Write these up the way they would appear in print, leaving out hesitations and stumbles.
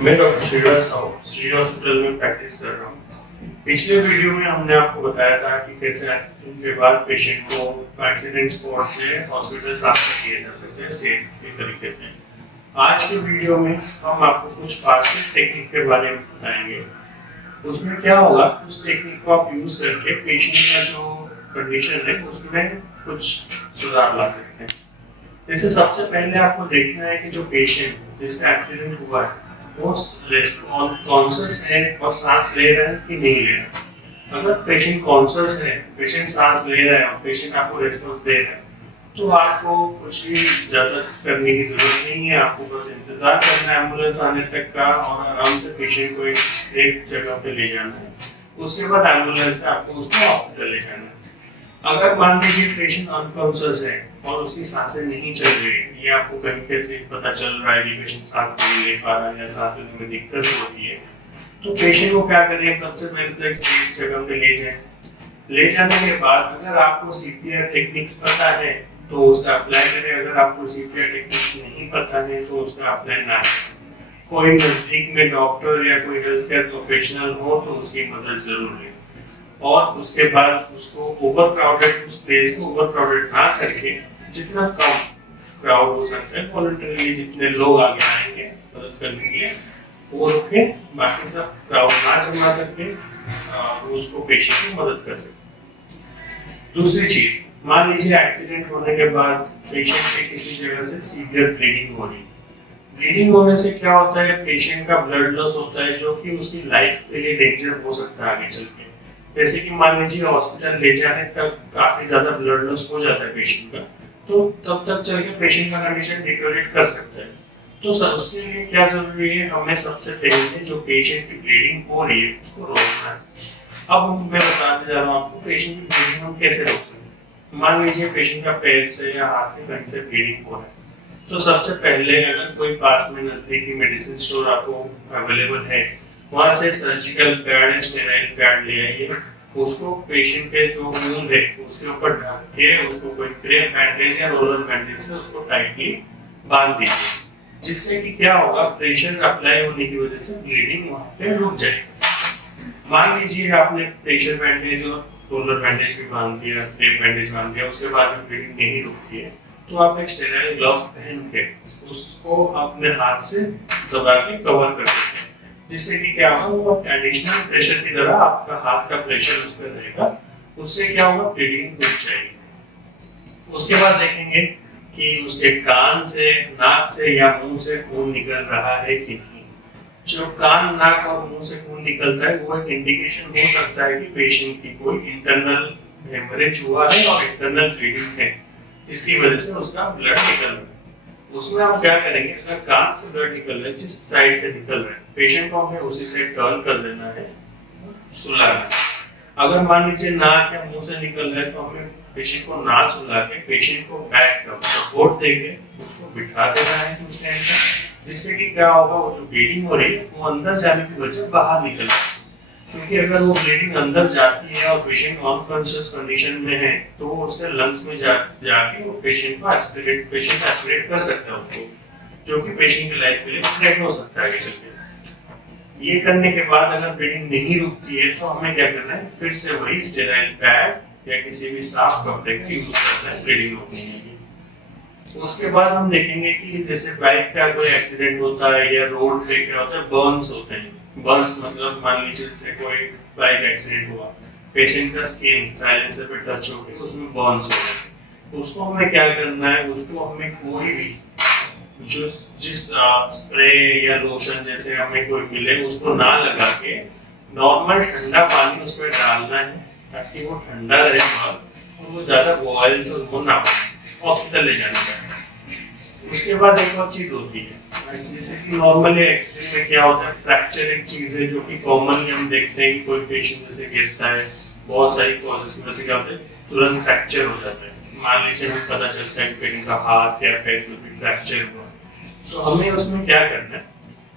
मैं doctor Shrivas Sahu Shri hospital में practice कर रहा हूँ। पिछले वीडियो में हमने आपको बताया था कि कैसे एक्सीडेंट के बाद पेशेंट को एक्सीडेंट स्पॉट से हॉस्पिटल ट्रांसफर किया जा सकता है सेफ तरीके से। आज के वीडियो में हम आपको कुछ फास्ट टेक्निक के बारे में बताएंगे। उसमें क्या होगा, उस टेक्निक को आप यूज करके पेशेंट का जो कंडीशन है उसमें कुछ सुधार ला सकते हैं। जैसे सबसे पहले आपको देखना है कि जो पेशेंट जिसका एक्सीडेंट हुआ है वो कॉन्शियस है और सांस ले रहा है कि नहीं ले रहा है। अगर पेशेंट कॉन्शियस है, पेशेंट सांस ले रहा है और पेशेंट आपको रेस्पॉन्स दे रहा है, तो आपको कुछ भी ज्यादा करने की जरूरत नहीं है। आपको बस इंतजार करना है एम्बुलेंस आने तक का और आराम से पेशेंट को एक सेफ जगह पे ले जाना है। उसके बाद एम्बुलेंस से आपको उसको हॉस्पिटल ले जाना है। अगर मान लीजिए पेशेंट अनकॉन्शियस है और उसकी सांसें नहीं चल रही, ये आपको कहीं कैसे पता चल रहा है कि पेशेंट सांस नहीं ले पा रहा है या सांस लेने में दिक्कत हो रही है, तो पेशेंट को क्या करें, सबसे पहले तो एक सेफ जगह पे ले जाएं। ले जाने के बाद अगर आपको सीपीआर टेक्निक्स पता है तो उसका अप्लाई करें। अगर आपको सीपीआर टेक्निक्स नहीं पता है तो उसका अप्लाई ना करें। कोई नजदीक में डॉक्टर या कोई हेल्थ केयर प्रोफेशनल हो तो उसकी मदद जरूर लें। और उसके बाद उसको ओवर क्राउडेड, उस प्लेस को ओवर क्राउडेड ना करके जितना कम क्राउड हो सकता है वॉलंटरीली जितने लोग आगे आएंगे मदद करने के लिए वो रुके, बाकी सब क्राउड ना जमा करके उसको पेशेंट की मदद कर सकते। दूसरी चीज, मान लीजिए एक्सीडेंट होने के बाद पेशेंट के किसी जगह से सीवियर ब्लीडिंग हो रही। ब्लीडिंग होने से क्या होता है, पेशेंट का ब्लड लॉस होता है जो कि उसकी लाइफ के लिए डेंजर हो सकता है आगे चल के। जैसे कि मान लीजिए हॉस्पिटल ले जाने तक काफी ज्यादा ब्लड लॉस हो जाता है पेशेंट का, तो तब तक चल के पेशेंट का कंडीशन डिटोरेट कर सकता है। तो सर उसके लिए क्या जरूरी है, हमें सबसे पहले जो पेशेंट की ब्लीडिंग हो रही है उसको रोकना है। अब मैं बताने जा रहा हूँ आपको पेशेंट की ब्लीडिंग हम कैसे रोक सकते हैं। मान लीजिए पेशेंट का पैर से या हाथ से कहीं से ब्लीडिंग हो रहा है, तो सबसे पहले अगर कोई पास में नजदीकी मेडिसिन स्टोर आपको अवेलेबल है, वहां से सर्जिकल पैड या स्टेराइल पैड ले आइए। उसको पेशेंट के जो वुंड है उसके ऊपर ढक के उसको कोई क्रेप बैंडेज या रोलर बैंडेज से उसको टाइटली बांध दीजिए, जिससे कि क्या होगा, प्रेशर अप्लाई होने की वजह से ब्लीडिंग वहां पे रुक जाएगी। मान लीजिए आपने प्रेशर बैंडेज और रोलर बैंडेज भी बांध दिया, क्रेप बैंडेज बांध दिया, उसके बाद भी ब्लीडिंग नहीं रुकती है, तो आप एक स्टेराइल ग्लव्स पहन के उसको अपने हाथ से दबा के कवर कर सकते हैं, जिससे कि क्या होगा, वो एडिशनल प्रेशर की तरह आपका हाथ का प्रेशर उस पर रहेगा। उससे क्या होगा, ब्लीडिंग रुक जाएगी। उसके बाद देखेंगे कि उसके कान से, नाक से या मुंह से खून निकल रहा है कि नहीं। जो कान, नाक और मुंह से खून निकलता है वो एक इंडिकेशन हो सकता है कि पेशेंट की कोई इंटरनल हेमरेज हुआ है और इंटरनल ब्लीडिंग है, इसकी वजह से उसका ब्लड निकल रहा है। उसमें आप क्या करेंगे, अगर कान से ब्लड निकल रहा है, जिस साइड से निकल रहा है, पेशेंट को हमें उसी साइड टर्न कर देना है, सुलाना है। अगर मान लीजिए नाक या मुंह से निकल रहा है तो हमें पेशेंट को ना सुला के पेशेंट को बैक का सपोर्ट देके उसको बिठा देना है कुछ टाइम तक, जिससे कि क्या होगा, वो जो ब्लीडिंग हो रही है वो अंदर जाने की वजह बाहर निकल जाए। क्योंकि अगर वो ब्लीडिंग अंदर जाती है और पेशेंट अनकॉन्शियस कंडीशन में है तो वो उसके लंग्स में जाके वो पेशेंट एस्पिरेट कर सकता है उसको, जो कि पेशेंट की लाइफ के लिए थ्रेट हो सकता है आगे चलके। ये करने के बाद अगर ब्लीडिंग नहीं रुकती है तो हमें क्या करना है, फिर से वही स्टेराइल पैड या किसी भी साफ कपड़े का यूज करना है ब्लीडिंग रोकने के लिए। उसके बाद हम देखेंगे कि जैसे बाइक का कोई एक्सीडेंट होता है या रोड पे क्या होता है, बर्न्स होते हैं। बर्न्स मतलब मान लीजिए जैसे कोई बाइक एक्सीडेंट हुआ, पेशेंट का स्किन साइलेंसर पे टच हो गई, उसमें बर्न्स हो गए, उसको हमें क्या करना है, उसको हमें कोई भी जो जिस स्प्रे या लोशन जैसे हमें कोई मिले उसको ना लगा के नॉर्मल ठंडा पानी उसमें डालना है, ताकि वो ठंडा रहे और वो ज्यादा बॉयल से वो ना हो, हॉस्पिटल ले जाने का। उसके बाद एक और चीज होती है, जैसे कि नॉर्मली एक्सीडेंट में क्या होता है, फ्रैक्चर एक चीज है जो कि कॉमनली हम देखते हैं कि कोई पेशेंट जैसे गिरता है, बहुत सारी कॉजेस की वजह से क्या होता है, तुरंत फ्रैक्चर हो जाता है। मान लीजिए हमें पता चलता है कि पेशेंट का हाथ या पैर कुछ भी फ्रैक्चर हुआ, तो हमें उसमें क्या करना है,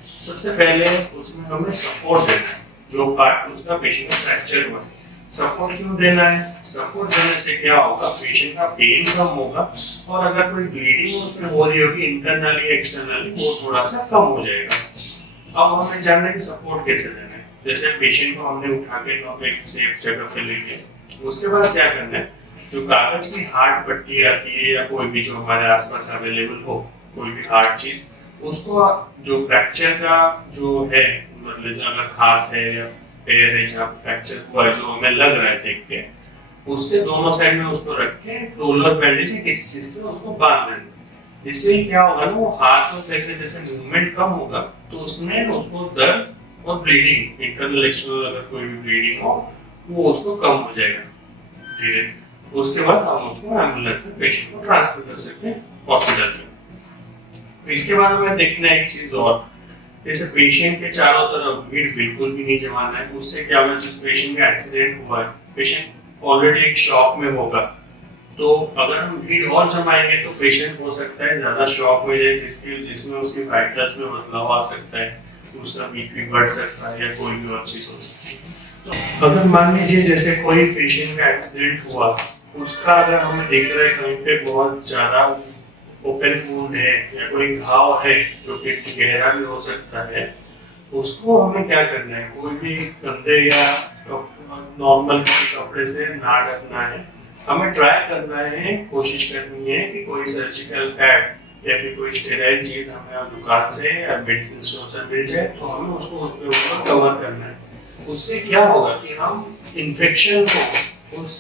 सबसे पहले उसमें हमें सपोर्ट देना है। जो पार्ट उसका पेशेंट का फ्रैक्चर हुआ है, सपोर्ट क्यों देना है, सपोर्ट देने से क्या होगा, पेशेंट का पेन कम होगा और अगर कोई ब्लीडिंग उसमें हो रही होगी इंटरनली एक्सटर्नली, वो थोड़ा सा कम हो जाएगा। अब हमें जानना है कि सपोर्ट कैसे देना है। जैसे पेशेंट को हमने उठा के एक सेफ जगह पे ले गए, उसके बाद क्या करना है, जो कागज की हार्ड पट्टी आती है या कोई भी जो हमारे आसपास अवेलेबल हो, कोई भी हार्ड चीज, उसको जो फ्रैक्चर का जो है, मतलब अगर हाथ है या पैर है जहाँ फ्रैक्चर हुआ है, जो हमें लग रहा है देख के, उसके दोनों साइड में उसको रख के रोलर बैंडेज या किसी चीज से उसको बांध देना। जिससे क्या होगा ना, वो हाथ और पैर में जैसे मूवमेंट कम होगा, तो उसमें उसको दर्द और ब्लीडिंग, इंटरनल एक्सटर्नल अगर कोई भी ब्लीडिंग हो, वो उसको कम हो जाएगा धीरे। उसके बाद हम उसको एम्बुलेंस में पेशेंट को ट्रांसफर कर सकते हैं हॉस्पिटल में। इसके बाद हमें देखना है एक चीज और, जैसे पेशेंट के चारों तरफ भीड़ बिल्कुल भी नहीं जमाना है। उससे क्या होगा, जिस पेशेंट का एक्सीडेंट हुआ है, पेशेंट ऑलरेडी एक शॉक में होगा, तो अगर हम भीड़ और जमाएंगे तो पेशेंट हो सकता है ज्यादा शॉक में जाए, जिसमें उसके वाइटल्स में बदलाव आ सकता है, तो उसका बीपी बढ़ सकता है या कोई भी और चीज हो सकती है। तो अगर मान लीजिए जैसे कोई पेशेंट का एक्सीडेंट हुआ, उसका अगर हमें देख रहे हैं कहीं पे बहुत ज्यादा ओपन वुंड है या कोई घाव है जो कि गहरा भी हो सकता है, उसको हमें क्या करना है, कोई भी गंदे या नॉर्मल कपड़े से ना ढकना है। हमें ट्राई करना है, कोशिश करनी है कि कोई सर्जिकल पैड या फिर कोई स्टेराइल चीज हमें दुकान से या मेडिसिन स्टोर से मिल जाए, तो हमें उसको ऊपर कवर करना है। उससे क्या होगा कि हम इन्फेक्शन को, उस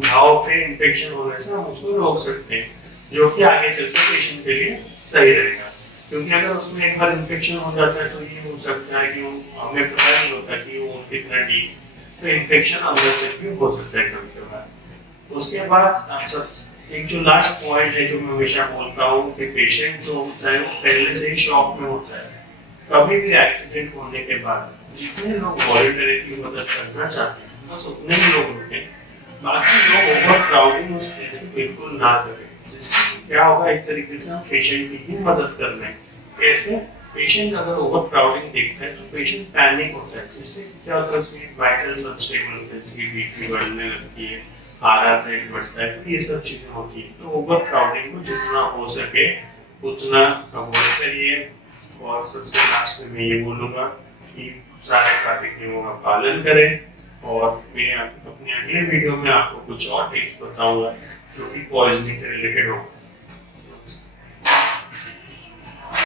घाव पे इन्फेक्शन होने से हम उसको रोक सकते हैं, जो कि आगे चलकर पेशेंट के लिए सही रहेगा। क्योंकि अगर उसमें एक बार इन्फेक्शन हो जाता है तो ये हो सकता है कि हमें पता नहीं होता कि वो कितना डीप, तो इन्फेक्शन अंदर तक भी हो सकता है कभी कभार। उसके बाद सब एक जो लास्ट पॉइंट है जो मैं हमेशा बोलता हूँ कि पेशेंट जो होता है वो पहले से ही शॉक में होता है। कभी भी एक्सीडेंट होने के बाद जितने लोग वॉलंटरी की मदद करना चाहते हैं बस उतने ही लोग होते हैं, बाकी लोग ओवर क्राउडिंग उस केस में बिल्कुल ना करें। जिससे क्या होगा, एक तरीके से हम पेशेंट की ही मदद कर रहे हैं। कैसे? पेशेंट अगर ओवर क्राउडिंग देखता है तो पेशेंट पैनिक होता है, जिससे क्या होता है, उसकी वाइटल्स अनस्टेबल होते हैं, उसकी बीपी बढ़ने लगती है, हार्ट रेट बढ़ता है, ये सब चीजें होती है। तो ओवर क्राउडिंग को जितना हो सके उतना अवॉइड करिए। और सबसे लास्ट में मैं ये बोलूँगा कि सारे ट्रैफिक नियमों का पालन करें, और मैं अपने अगले वीडियो में आपको कुछ और टिप्स बताऊंगा जो कि पॉइजनिंग से रिलेटेड हो।